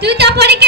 তুই তো পরীক্ষা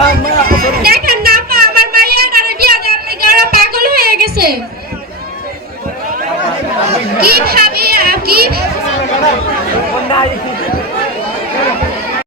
দেখেন না আপা আমার মাইয়া গারে বিয়া দেওয়ার লাগি পাগল হয়ে গেছে। কি ভাবি কি